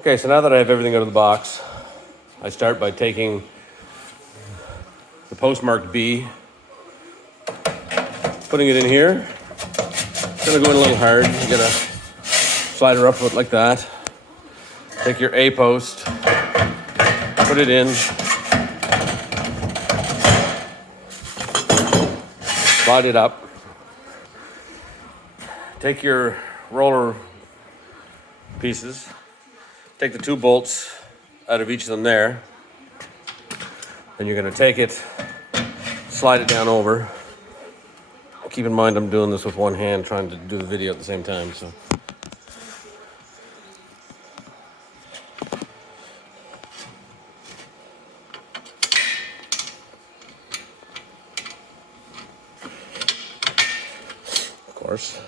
Okay, so now that I have everything out of the box, I start by taking the postmarked B, putting it in here. It's gonna go in a little hard. You gotta slide her up like that. Take your A post, put it in, slide it up. Take your roller pieces, take the 2 bolts out of each of them there. Then you're gonna take it, slide it down over. Keep in mind I'm doing this with one hand, trying to do the video at the same time, so. Of course.